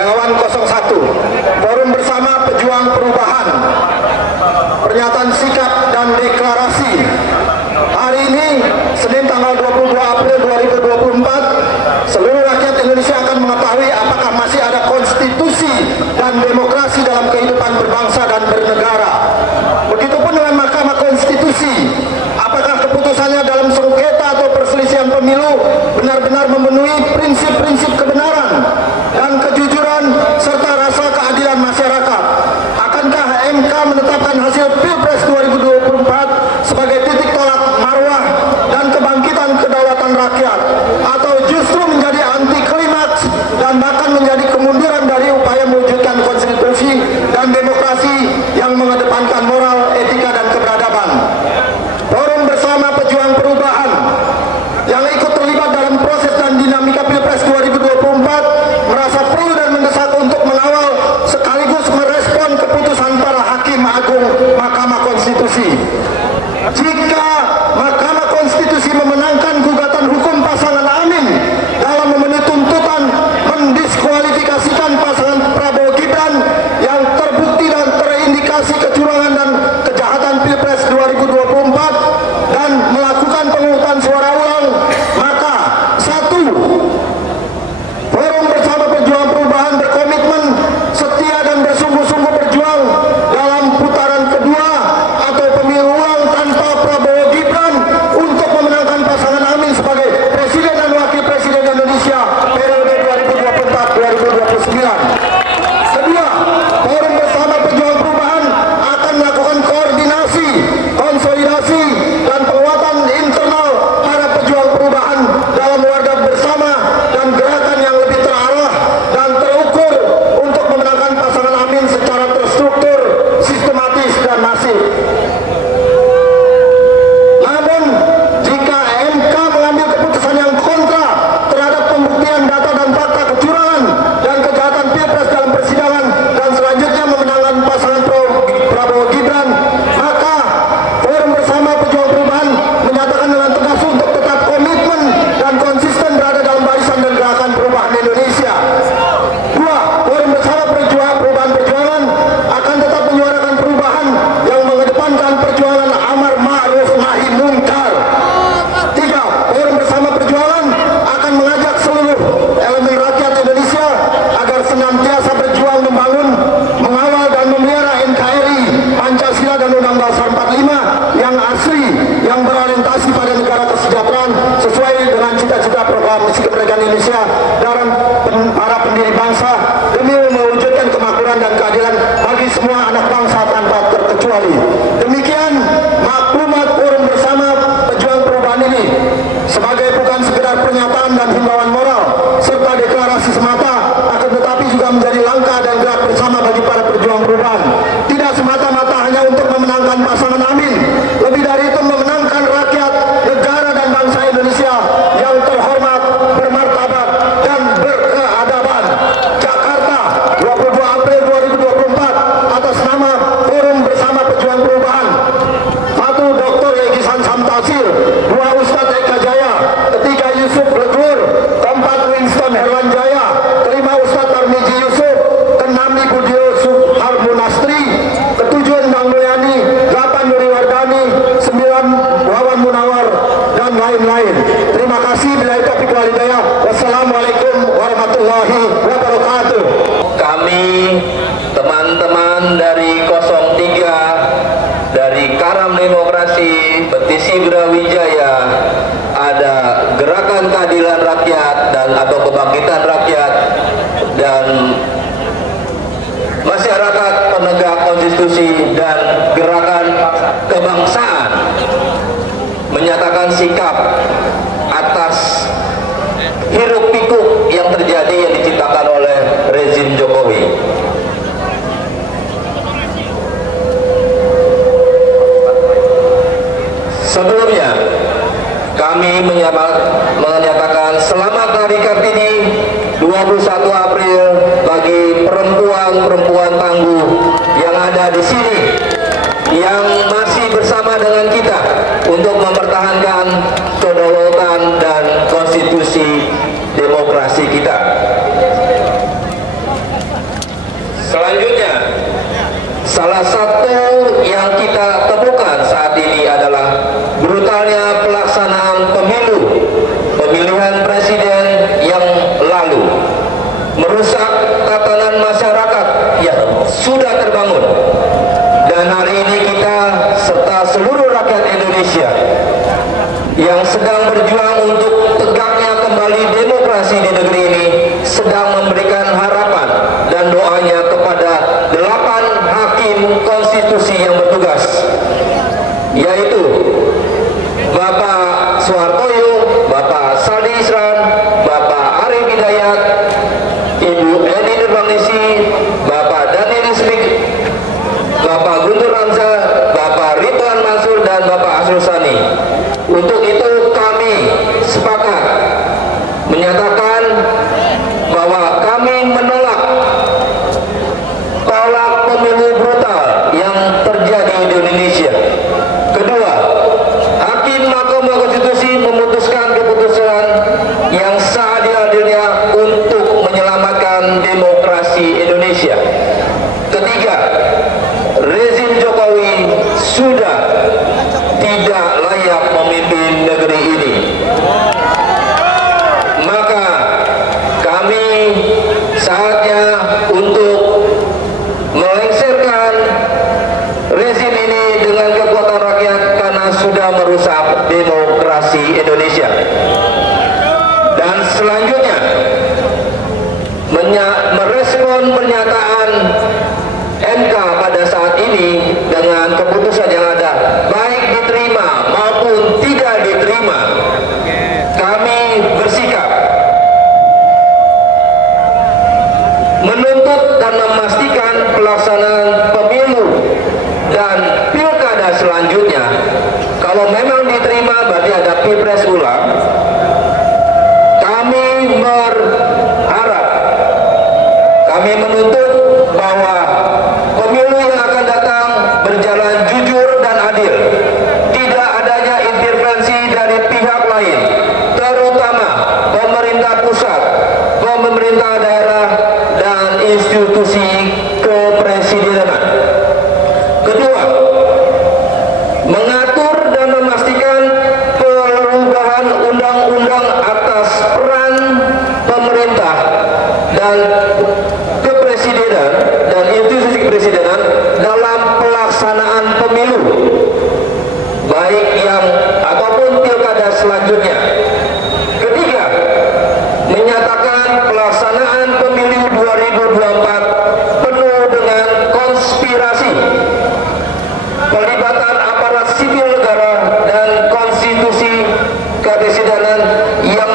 Relawan 01, Forum Bersama Pejuang Perubahan, pernyataan sikap dan deklarasi. Hari ini, Senin tanggal 22 April 2024, seluruh rakyat Indonesia akan mengetahui apakah masih ada konstitusi dan demokrasi dalam kehidupan berbangsa dan bernegara. Begitupun dengan Mahkamah Konstitusi, apakah keputusannya dalam sengketa atau perselisihan pemilu benar-benar memenuhi prinsip-prinsip kebenaran dan kejujuran serta rasa keadilan masyarakat. Akankah MK menetapkan hasil Pilpres 2024 sebagai titik tolak marwah dan kebangkitan kedaulatan rakyat, atau justru menjadi anti klimaks dan bahkan menjadi kemunduran dari upaya mewujudkan konstitusi dan demokrasi yang mengedepankan moral, etika, dan keberadaban. Forum Bersama Pejuang Perubahan yang ikut terlibat dalam proses dan dinamika Pilpres 2024 merasa perlu dan mendesak untuk mengawal sekaligus merespon keputusan para Hakim Agung Mahkamah Konstitusi. Jika Mahkamah Konstitusi memenangkan gugatan hukum pasangan Amin dalam memenuhi tuntutan mendiskualifikasikan pasangan Prabowo Gibran yang terbukti dan terindikasi kecurangan dan kejahatan Pilpres 2024 dan melakukan pemungutan suara ulang, maka 1. Forum Bersama Pejuang Perubahan berkomitmen setia dan bersungguh-sungguh berjuang dalam putaran kedua atau pemilu ulang tanpa Prabowo Gibran untuk memenangkan pasangan Amin sebagai Presiden dan Wakil Presiden Indonesia periode 2024-2029. Kedua, Forum Bersama Pejuang Perubahan akan melakukan koordinasi, konsolidasi, dan penguatan internal para pejuang perubahan dalam warga bersama dan gerakan yang lebih terarah dan terukur untuk memenangkan pasangan Amin secara terstruktur, sistematis, dan masif. Namun, jika MK mengambil keputusan yang kontra terhadap pembuktian data dan fakta kecurangan dan kejahatan Pilpres dalam persidangan dan selanjutnya memenangkan pasangan Prabowo Gibran, maka Forum Bersama Pejuang Perubahan menyatakan dengan tegas untuk tetap komitmen dan konsisten berada dalam barisan dan gerakan perubahan Indonesia. 2. Forum Bersama Perubahan Perjuangan akan tetap menyuarakan perubahan yang mengedepankan perjuangan amar ma'ruf nahi munkar. 3. Forum Bersama Perjuangan akan mengajak seluruh elemen rakyat Indonesia agar senantiasa berjuang membangun, mengawal, dan memelihara NKRI, Pancasila, dan Undang-Undang Dasar 45 yang asli, yang berorientasi pada negara kesejahteraan sesuai dengan cita-cita proklamasi kemerdekaan Indonesia dan para pendiri bangsa demi mewujudkan kemakmuran dan keadilan bagi semua anak bangsa tanpa terkecuali. Demikian maklumat Forum Bersama Pejuang Perubahan ini sebagai bukan sekedar pernyataan dan himbauan moral serta deklarasi semata, akan tetapi juga menjadi langkah dan gerak bersama bagi para pejuang perubahan. Tidak semata-mata hanya untuk memenangkan pasangan Amin, lebih dari itu memenangkan rakyat, negara, dan bangsa Indonesia yang terhormat, bermartabat, dan berkeadaban. Jakarta, 22 April 2024, atas nama Forum Bersama Pejuang Perubahan. 1. Dr. Legisan Samtasir. 2. Ustadz Eka Jaya. 3. Yusuf Legur. 4. Winston Herwanjaya. 5. Ustadz Tarmiji Yusuf. 6. Budio Harmunastri. 7. Endang Mulyani. 8. Nuri Wardani. 9. Wawan Munawar, dan lain-lain. Terima kasih. Billahi taufiq wal hidayah. Wassalamualaikum warahmatullahi wabarakatuh. Kami teman-teman dari 03 dari Karam Demokrasi Petisi Brawijaya, ada Gerakan Keadilan Rakyat dan atau Kebangkitan Rakyat, dan Masyarakat Penegak Konstitusi dan Gerakan Kebangsaan menyatakan sikap atas hiruk pikuk yang terjadi yang diciptakan oleh rezim Jokowi. Sebelumnya, kami menyatakan selamat Hari Kartini 21 April bagi perempuan-perempuan tangguh yang ada di sini, yang masih bersama dengan kita untuk mempertahankan salah satu yang kita temukan saat ini adalah brutalnya pelaksanaan pemilihan presiden yang lalu, merusak tatanan masyarakat yang sudah terbangun. Dan hari ini kita serta seluruh rakyat Indonesia yang sedang berjuang untuk tegaknya kembali demokrasi di negeri ini sedang memberikan harapan dan doanya kepada 8 hakim konstitusi yang bertugas, yaitu Bapak Soehartoyo, Bapak Saldi Isran, Bapak Arief Hidayat, Ibu Eni Nurbaningsi, Bapak Daniel Ismik, Bapak Guntur Hamzah, Bapak Ridwan Mansur, dan Bapak Asrul Sani. Untuk itu kami sepakat menyatakan bahwa kami menolak pemilu brutal yang terjadi di Indonesia. Kedua, Hakim Mahkamah Konstitusi memutuskan keputusan yang seadil-adilnya untuk menyelamatkan demokrasi Indonesia. Ketiga, rezim Jokowi sudah tidak layak memimpin negeri ini. Maka kami saatnya untuk melengsarkan rezim ini dengan kekuatan rakyat karena sudah merusak demokrasi Indonesia. Dan selanjutnya merespon pernyataan MK pada saat ini dengan keputusan yang ada, baik diterima maupun tidak diterima, kami bersikap menuntut dan memastikan pelaksanaan pemilu dan pilkada selanjutnya. Kalau memang diterima berarti ada pilpres ulang. Kami berharap, kami menuntut bahwa pemilu yang akan datang berjalan jujur dan adil, tidak adanya intervensi dari pihak lain, terutama pemerintah pusat, pemerintah daerah, dan institusi kepresidenan. Kedua, mengatur dan memastikan perubahan undang-undang atas peran pemerintah dan kepresidenan dan institusi kepresidenan dalam pelaksanaan pemilu, baik yang ataupun pilkada selanjutnya. Ketiga, menyatakan pelaksanaan pemilu 2024 penuh dengan konspirasi, pelibatan aparat sipil negara dan konstitusi kepresidenan yang